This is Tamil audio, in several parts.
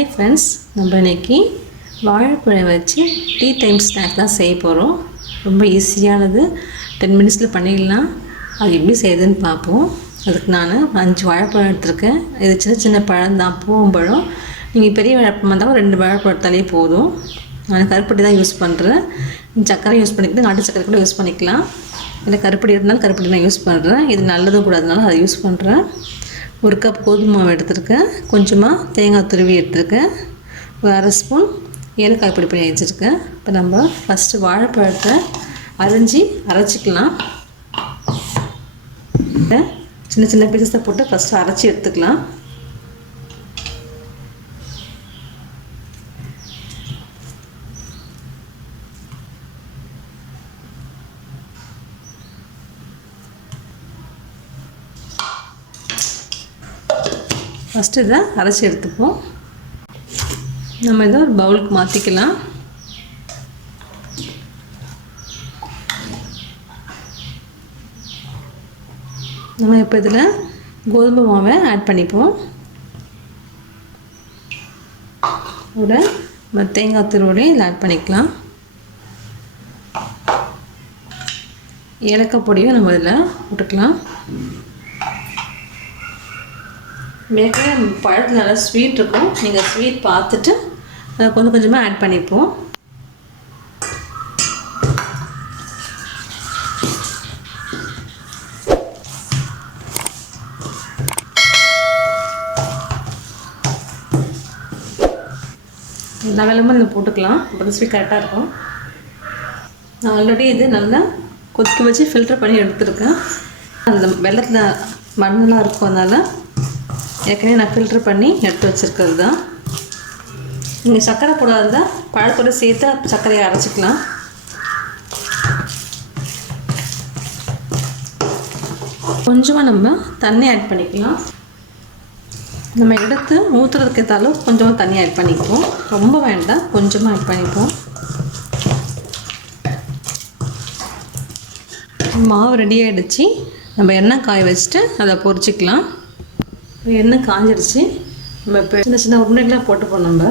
Hi friends, நம்ம இன்னைக்கு வாழைப்பழம் வச்சு டீ டைம் ஸ்நாக் தான் செய்ய போகிறோம். ரொம்ப ஈஸியானது, 10 மினிட்ஸில் பண்ணிடலாம். அது எப்படி செய்யுதுன்னு பார்ப்போம். அதுக்கு நான் 5 வாழைப்பழம் எடுத்திருக்கேன். இது சின்ன சின்ன பழம் தான், பூவம்பழம். நீங்கள் பெரிய வாழைப்பழம் இருந்தாலும் 2 வாழைப்பழம் எடுத்தாலே போதும். நான் கருப்பட்டி தான் யூஸ் பண்ணுறேன். சக்கரை யூஸ் பண்ணிக்கலாம், நாட்டு சக்கரை கூட யூஸ் பண்ணிக்கலாம். இல்லை கருப்பட்டி இருந்தாலும் கருப்பட்டி நான் யூஸ் பண்ணுறேன். இது நல்லதும் கூட, அதனால அதை யூஸ் பண்ணுறேன். 1 கப் கோதுமை மாவு எடுத்துருக்கேன். கொஞ்சமாக தேங்காய் துருவி எடுத்துருக்கேன். ஒரு 1/2 ஸ்பூன் ஏலக்காய் பொடி பண்ணி வச்சுருக்கேன். இப்போ நம்ம ஃபஸ்ட்டு வாழைப்பழத்தை அரைச்சிக்கலாம். சின்ன சின்ன பீசஸை போட்டு ஃபஸ்ட்டு அரைச்சி எடுத்துக்கலாம். ஃபஸ்ட்டு இதை அரைச்சி எடுத்துப்போம். நம்ம இதை ஒரு பவுலுக்கு மாற்றிக்கலாம். நம்ம இப்போ இதில் கோதுமை மாவை ஆட் பண்ணிப்போம். நம்ம தேங்காய் துருவோடையும் இதில் ஆட் பண்ணிக்கலாம். ஏலக்காய் பொடியும் நம்ம இதில் போட்டுக்கலாம். மேற்கனவே பழத்தில் நல்லா ஸ்வீட் இருக்கும். நீங்கள் ஸ்வீட் பார்த்துட்டு கொஞ்சம் கொஞ்சமாக ஆட் பண்ணிப்போம். எல்லா வெல்லமும் இதில் போட்டுக்கலாம். அப்போ ஸ்வீட் கரெக்டாக இருக்கும். நான் ஆல்ரெடி இது நல்லா கொதிக்க வச்சு ஃபில்டர் பண்ணி எடுத்துருக்கேன். அந்த வெல்லத்தில் மண்ணெலாம் இருக்கும், அதனால் ஏற்கனவே நான் ஃபில்ட்ரு பண்ணி எடுத்து வச்சுருக்கிறது தான். நீங்கள் சர்க்கரை போடாத இருந்தால் பழத்தோடு சேர்த்து சர்க்கரையை அரைச்சிக்கலாம். கொஞ்சமாக நம்ம தண்ணி ஆட் பண்ணிக்கலாம். நம்ம எடுத்து ஊற்றுறதுக்கு ஏற்றாலும் கொஞ்சமாக தண்ணி ஆட் பண்ணிப்போம். ரொம்ப வேண்டாம், கொஞ்சமாக ஆட் பண்ணிப்போம். மாவு ரெடி ஆகிடுச்சு. நம்ம எண்ணெய் காய வச்சுட்டு அதை பொரிச்சிக்கலாம். எண்ணெய் காஞ்சிடுச்சு. நம்ம இப்போ சின்ன சின்ன உருண்டைகளாக போட்டுப்போம். நம்ம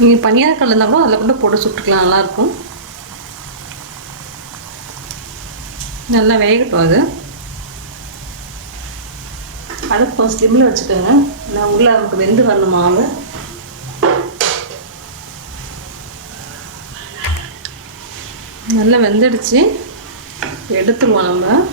நீங்கள் பனியார கல்லுனா கூட அதில் கூட போட்டு சுட்டுக்கலாம், நல்லாயிருக்கும். நல்லா வேகட்டும். அது அடுப்பு ஸ்லிம்மில் வச்சுக்கோங்க. நான் உள்ளே நமக்கு வெந்து வரணும் மாவு. நல்லா வெந்துடுச்சு, எடுத்துருவோம்.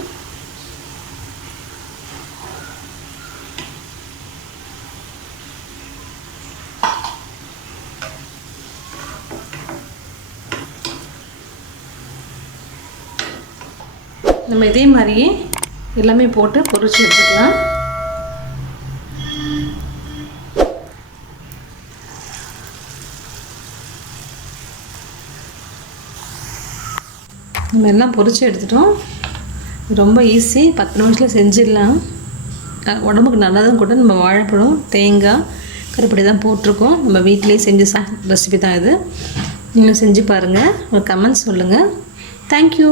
நம்ம இதே மாதிரியே எல்லாமே போட்டு பொரிச்சு எடுத்துக்கலாம். நம்ம எல்லாம் பொரிச்சு எடுத்துட்டோம். ரொம்ப ஈஸி, 10 நிமிஷத்தில் செஞ்சிடலாம். உடம்புக்கு நல்லதும் கூட. நம்ம வாழைப்பழம், தேங்காய், கருப்பட்டி தான் போட்டிருக்கோம். நம்ம வீட்டிலேயே செஞ்சு ரெசிபி தான் இது. நீங்களும் செஞ்சு பாருங்கள். ஒரு கமெண்ட் சொல்லுங்கள். தேங்க்யூ.